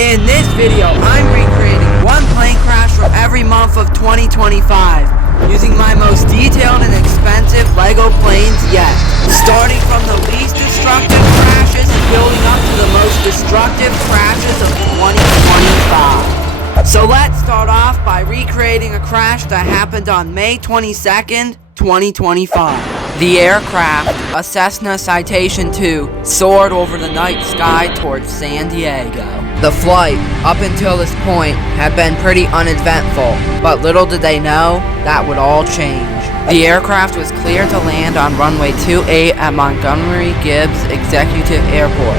In this video, I'm recreating one plane crash from every month of 2025, using my most detailed and expensive LEGO planes yet, starting from the least destructive crashes and building up to the most destructive crashes of 2025. So let's start off by recreating a crash that happened on May 22nd, 2025. The aircraft, a Cessna Citation 2, soared over the night sky towards San Diego. The flight, up until this point, had been pretty uneventful, but little did they know, that would all change. The aircraft was cleared to land on runway 28 at Montgomery Gibbs Executive Airport,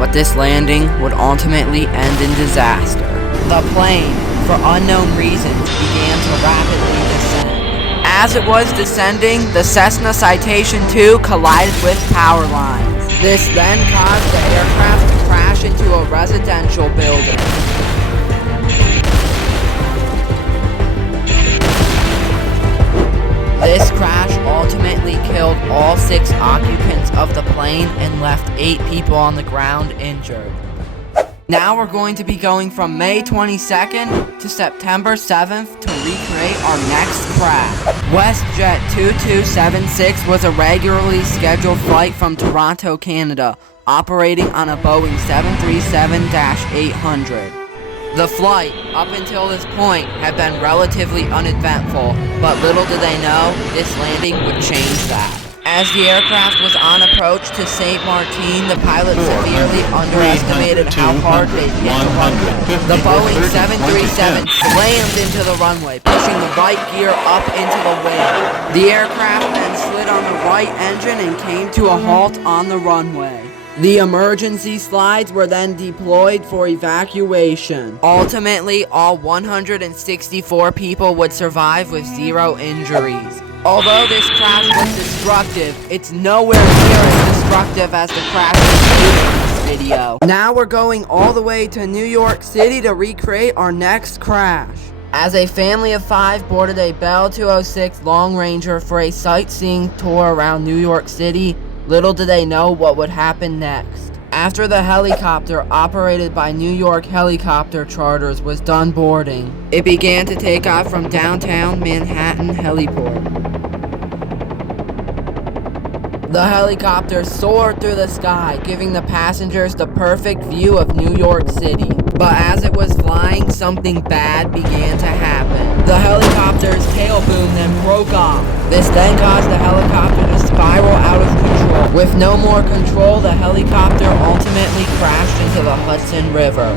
but this landing would ultimately end in disaster. The plane, for unknown reasons, began to rapidly descend. As it was descending, the Cessna Citation 2 collided with power lines. This then caused the aircraft to crash into a residential building. This crash ultimately killed all 6 occupants of the plane and left 8 people on the ground injured. Now we're going to be going from May 22nd to September 7th to recreate our next crash. WestJet 2276 was a regularly scheduled flight from Toronto, Canada, operating on a Boeing 737-800. The flight, up until this point, had been relatively uneventful, but little did they know, this landing would change that. As the aircraft was on approach to St. Martin, the pilot severely underestimated how hard they'd hit the runway. The Boeing 737 slammed into the runway, pushing the right gear up into the wing. The aircraft then slid on the right engine and came to a halt on the runway. The emergency slides were then deployed for evacuation. Ultimately, all 164 people would survive with 0 injuries. Although this crash was destructive, it's nowhere near as destructive as the crash in this video. Now we're going all the way to New York City to recreate our next crash. As a family of 5 boarded a Bell 206 Long Ranger for a sightseeing tour around New York City, little did they know what would happen next. After the helicopter, operated by New York Helicopter Charters, was done boarding, it began to take off from downtown Manhattan Heliport. The helicopter soared through the sky, giving the passengers the perfect view of New York City. But as it was flying, something bad began to happen. The helicopter's tail boom then broke off. This then caused the helicopter to spiral out of control. With no more control, the helicopter ultimately crashed into the Hudson River.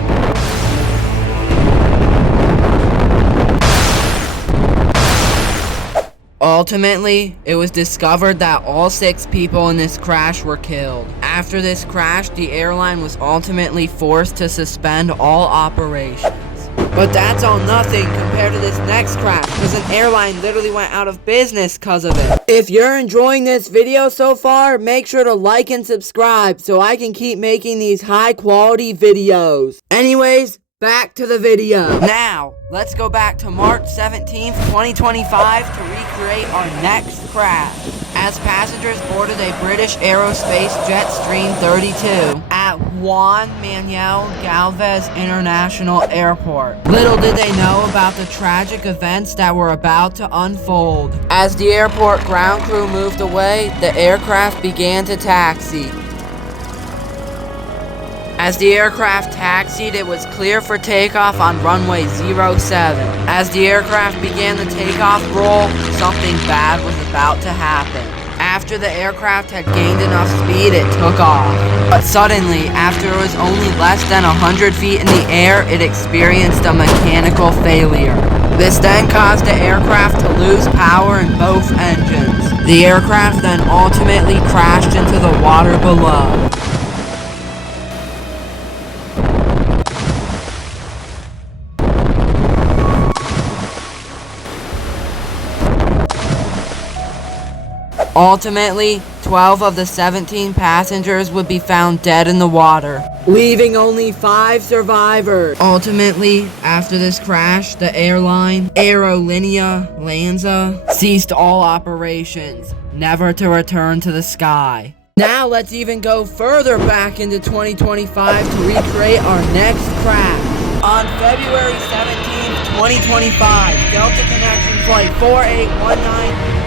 Ultimately, it was discovered that all 6 people in this crash were killed. After this crash, the airline was ultimately forced to suspend all operations. But that's all nothing compared to this next crash, because an airline literally went out of business because of it. If you're enjoying this video so far, make sure to like and subscribe so I can keep making these high quality videos. Anyways, back to the video. Now, let's go back to March 17th, 2025 to recreate our next crash. As passengers boarded a British Aerospace Jetstream 32 at Juan Manuel Galvez International Airport. Little did they know about the tragic events that were about to unfold. As the airport ground crew moved away, the aircraft began to taxi. As the aircraft taxied, it was clear for takeoff on runway 07. As the aircraft began the takeoff roll, something bad was about to happen. After the aircraft had gained enough speed, it took off. But suddenly, after it was only less than 100 feet in the air, it experienced a mechanical failure. This then caused the aircraft to lose power in both engines. The aircraft then ultimately crashed into the water below. Ultimately, 12 of the 17 passengers would be found dead in the water, leaving only 5 survivors. Ultimately, after this crash, the airline, Aerolínea Lanhsa, ceased all operations, never to return to the sky. Now let's even go further back into 2025 to recreate our next crash. On February 17th, 2025, Delta Connection Flight 4819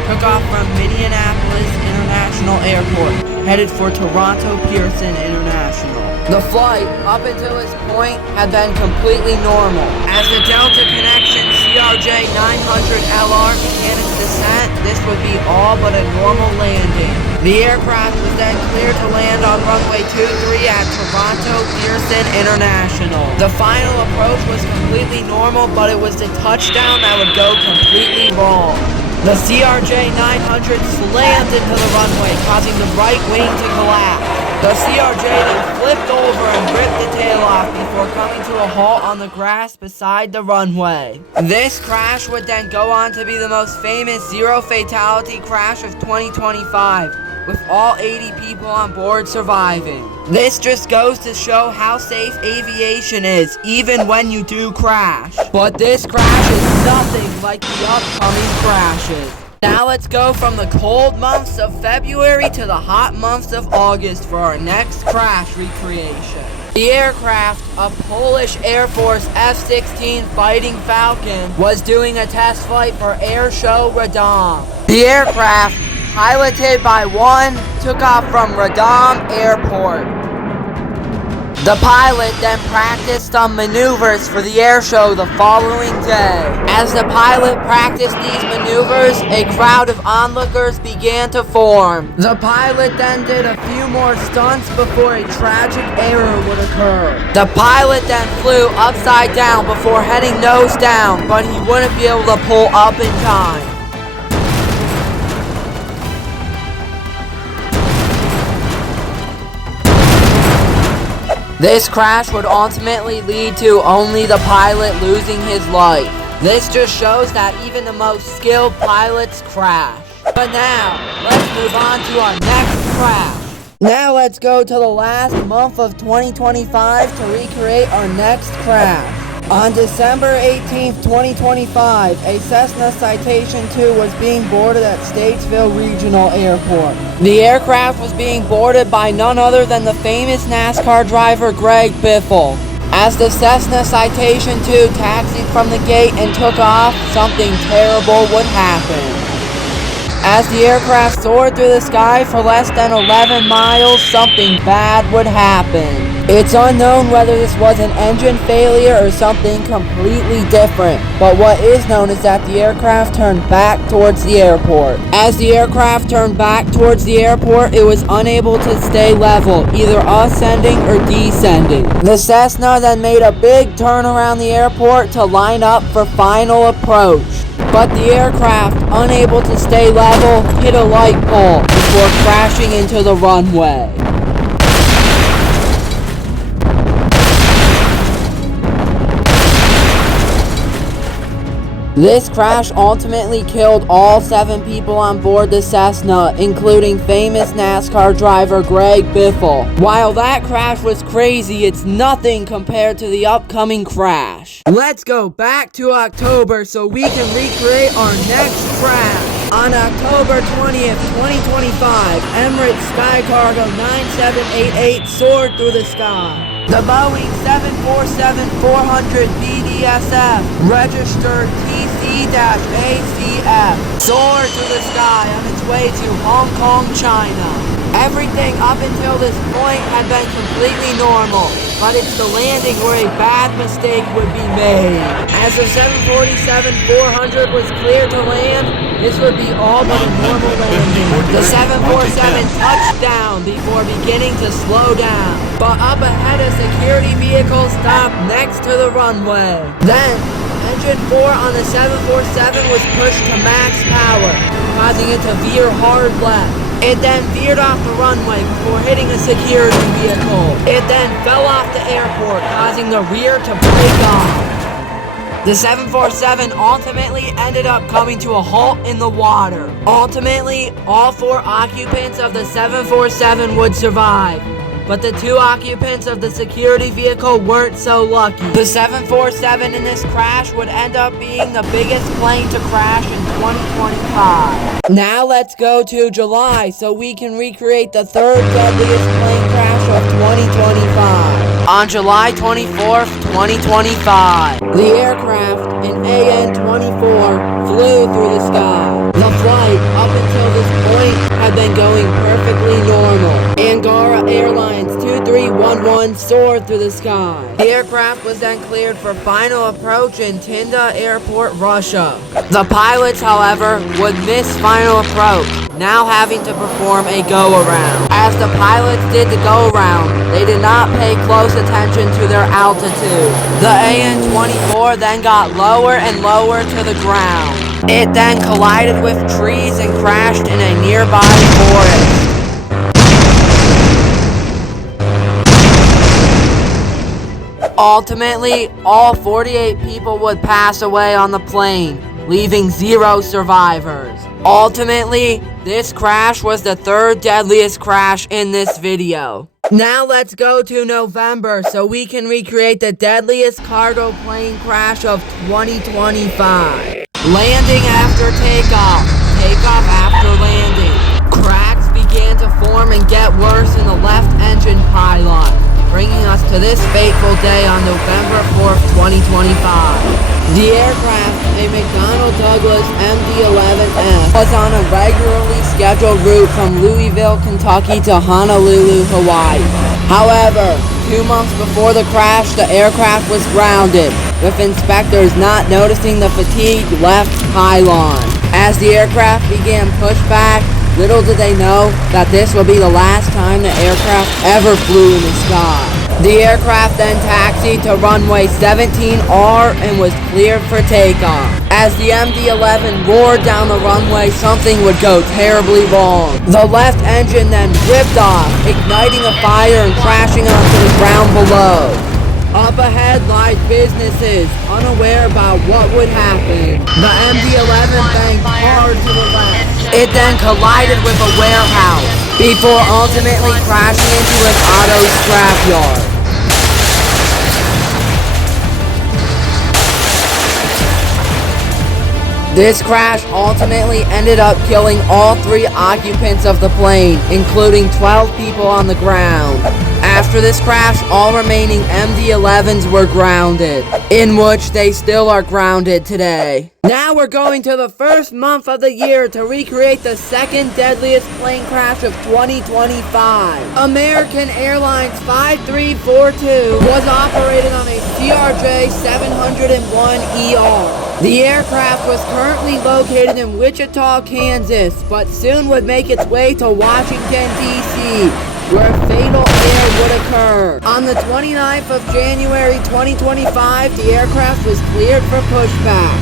took off from Minneapolis International Airport, headed for Toronto Pearson International. The flight, up until this point, had been completely normal. As the Delta Connection CRJ 900LR began its descent, this would be all but a normal landing. The aircraft was then cleared to land on runway 23 at Toronto Pearson International. The final approach was completely normal, but it was the touchdown that would go completely wrong. The CRJ 900 slammed into the runway, causing the right wing to collapse. The CRJ then flipped over and ripped the tail off before coming to a halt on the grass beside the runway. This crash would then go on to be the most famous zero-fatality crash of 2025, with all 80 people on board surviving. This just goes to show how safe aviation is, even when you do crash. But this crash is nothing like the upcoming crashes. Now let's go from the cold months of February to the hot months of August for our next crash recreation. The aircraft, a Polish Air Force F-16 Fighting Falcon, was doing a test flight for Airshow Radom. The aircraft, piloted by one, took off from Radom Airport. The pilot then practiced some maneuvers for the airshow the following day. As the pilot practiced these maneuvers, a crowd of onlookers began to form. The pilot then did a few more stunts before a tragic error would occur. The pilot then flew upside down before heading nose down, but he wouldn't be able to pull up in time. This crash would ultimately lead to only the pilot losing his life. This just shows that even the most skilled pilots crash. But now, let's move on to our next crash. Now let's go to the last month of 2025 to recreate our next crash. On December 18th, 2025, a Cessna Citation 2 was being boarded at Statesville Regional Airport. The aircraft was being boarded by none other than the famous NASCAR driver Greg Biffle. As the Cessna Citation 2 taxied from the gate and took off, something terrible would happen. As the aircraft soared through the sky for less than 11 miles, something bad would happen. It's unknown whether this was an engine failure or something completely different, but what is known is that the aircraft turned back towards the airport. As the aircraft turned back towards the airport, it was unable to stay level, either ascending or descending. The Cessna then made a big turn around the airport to line up for final approach. But the aircraft, unable to stay level, hit a light pole before crashing into the runway. This crash ultimately killed all 7 people on board the Cessna, including famous NASCAR driver Greg Biffle. While that crash was crazy, it's nothing compared to the upcoming crash. Let's go back to October so we can recreate our next crash. On October 20th, 2025, Emirates Skycargo 9788 soared through the sky. The Boeing 747-400 BDSF, registered TC-ACF, soared through the sky on its way to Hong Kong, China. Everything up until this point had been completely normal, but it's the landing where a bad mistake would be made. As the 747-400 was cleared to land, this would be all but a normal landing. The 747 touched down before beginning to slow down, but up ahead a security vehicle stopped next to the runway. Then, engine 4 on the 747 was pushed to max power, causing it to veer hard left. It then veered off the runway before hitting a security vehicle. It then fell off the airport, causing the rear to break off. The 747 ultimately ended up coming to a halt in the water. Ultimately, all 4 occupants of the 747 would survive, but the 2 occupants of the security vehicle weren't so lucky. The 747 in this crash would end up being the biggest plane to crash in 2025. Now let's go to July so we can recreate the 3rd deadliest plane crash of 2025. On July 24th, 2025, the aircraft, an AN-24, flew through the sky. The flight, up until this point, had been going perfectly normal. Angara Airlines 2311 soared through the sky. The aircraft was then cleared for final approach in Tinda Airport, Russia. The pilots, however, would miss final approach, now having to perform a go-around. As the pilots did the go-around, they did not pay close attention to their altitude. The AN-24 then got lower and lower to the ground. It then collided with trees and crashed in a nearby forest. Ultimately, all 48 people would pass away on the plane, leaving 0 survivors. Ultimately, this crash was the 3rd deadliest crash in this video. Now let's go to November so we can recreate the deadliest cargo plane crash of 2025. Landing after takeoff, takeoff after landing. Cracks began to form and get worse in the left engine pylon, bringing us to this fateful day on November 4th, 2025. The aircraft, a McDonnell Douglas MD-11F, was on a regularly scheduled route from Louisville, Kentucky to Honolulu, Hawaii. However, 2 months before the crash, the aircraft was grounded, with inspectors not noticing the fatigued left pylon. As the aircraft began pushback, little did they know that this would be the last time the aircraft ever flew in the sky. The aircraft then taxied to runway 17R and was cleared for takeoff. As the MD-11 roared down the runway, something would go terribly wrong. The left engine then ripped off, igniting a fire and crashing onto the ground below. Up ahead lied businesses, unaware about what would happen. The MD-11 banked hard to the left. It then collided with a warehouse, before ultimately crashing into an auto scrapyard. This crash ultimately ended up killing all 3 occupants of the plane, including 12 people on the ground. After this crash, all remaining MD-11s were grounded, in which they still are grounded today. Now we're going to the first month of the year to recreate the 2nd deadliest plane crash of 2025. American Airlines 5342 was operated on a CRJ 701ER. The aircraft was currently located in Wichita, Kansas, but soon would make its way to Washington, D.C., where fatal error would occur. On the 29th of January 2025, the aircraft was cleared for pushback.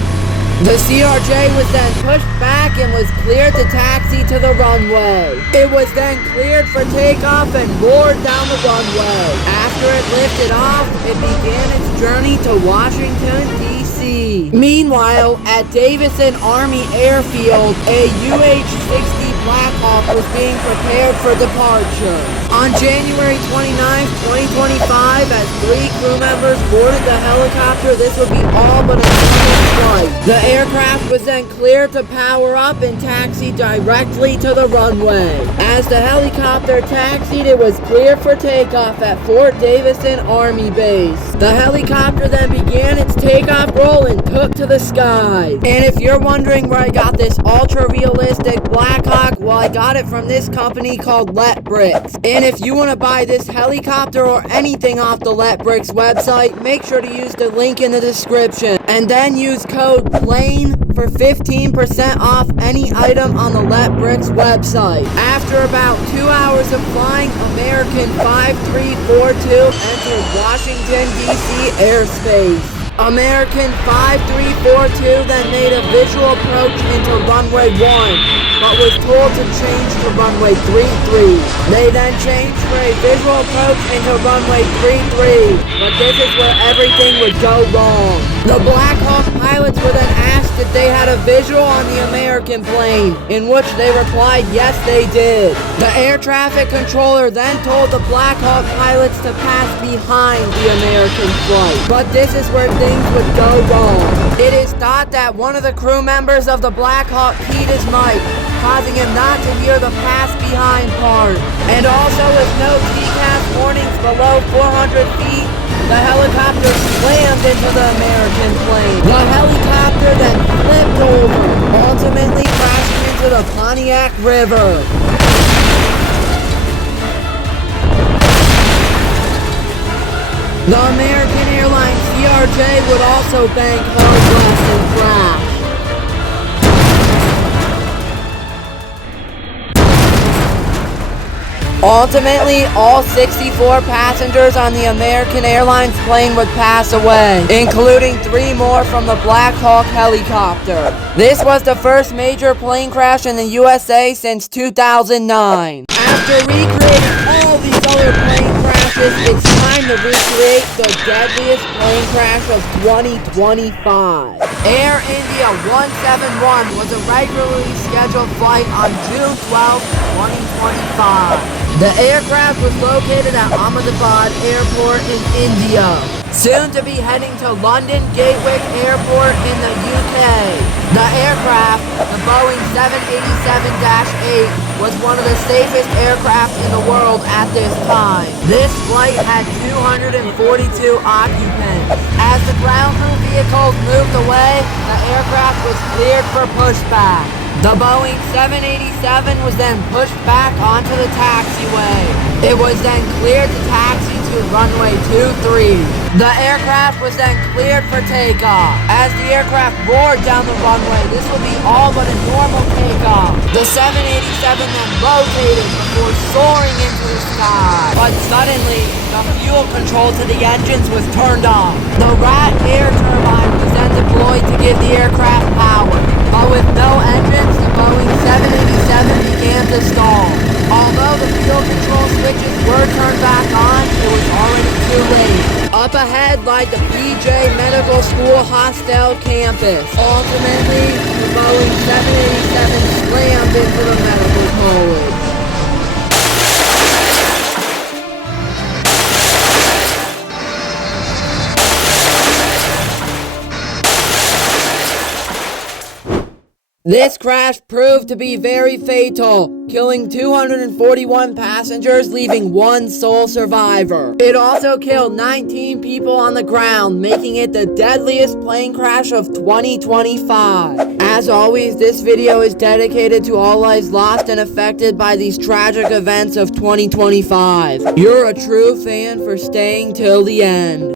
The CRJ was then pushed back and was cleared to taxi to the runway. It was then cleared for takeoff and roared down the runway. After it lifted off, it began its journey to Washington, D.C. Meanwhile, at Davison Army Airfield, a UH-60 Blackhawk was being prepared for departure. On January 29, 2025, as 3 crew members boarded the helicopter, this would be all but a normal flight. The aircraft was then cleared to power up and taxi directly to the runway. As the helicopter taxied, it was cleared for takeoff at Fort Davison Army Base. The helicopter then began its takeoff roll and took to the sky. And if you're wondering where I got this ultra-realistic Blackhawk, well, I got it from this company called Letbricks. And if you want to buy this helicopter or anything off the Letbricks website, make sure to use the link in the description. And then use code PLANE for 15% off any item on the Letbricks website. After about 2 hours of flying, American 5342 entered Washington, D.C. airspace. American 5342 then made a visual approach into runway 1, but was told to change to runway 33. They then changed for a visual approach into runway 33, but this is where everything would go wrong. The Blackhawk pilots were then asked if they had a visual on the American plane, in which they replied yes they did. The air traffic controller then told the Blackhawk pilots to pass behind the American flight, but this is where things would go wrong. It is thought that one of the crew members of the Blackhawk keyed his mic, causing him not to hear the pass behind part. And also with no TCAS warnings below 400 feet, the helicopter slammed into the American plane. The helicopter then flipped over, ultimately crashing into the Pontiac River. The American Airlines CRJ would also bank hard less and crash. Ultimately, all 64 passengers on the American Airlines plane would pass away, including 3 more from the Blackhawk helicopter. This was the first major plane crash in the USA since 2009. After recreating all these other plane crashes, it's time to recreate the deadliest plane crash of 2025. Air India 171 was a regularly scheduled flight on June 12, 2025. The aircraft was located at Ahmedabad Airport in India, soon to be heading to London Gatwick Airport in the UK. The aircraft, the Boeing 787-8, was one of the safest aircraft in the world at this time. This flight had 242 occupants. As the ground crew vehicles moved away, the aircraft was cleared for pushback. The Boeing 787 was then pushed back onto the taxiway. It was then cleared to taxi to runway 23. The aircraft was then cleared for takeoff. As the aircraft roared down the runway, this will be all but a normal takeoff. The 787 then rotated before soaring into the sky. But suddenly, the fuel control to the engines was turned off. The Rat air turbine was then deployed to give the aircraft power. But with no engines, the Boeing 787 began to stall. Although the fuel control switches were turned back on, it was already too late. Up ahead lied the PJ Medical School hostel campus. Ultimately, the Boeing 787 slammed into the medical college. This crash proved to be very fatal, killing 241 passengers, leaving 1 sole survivor. It also killed 19 people on the ground, making it the deadliest plane crash of 2025. As always, this video is dedicated to all lives lost and affected by these tragic events of 2025. You're a true fan for staying till the end.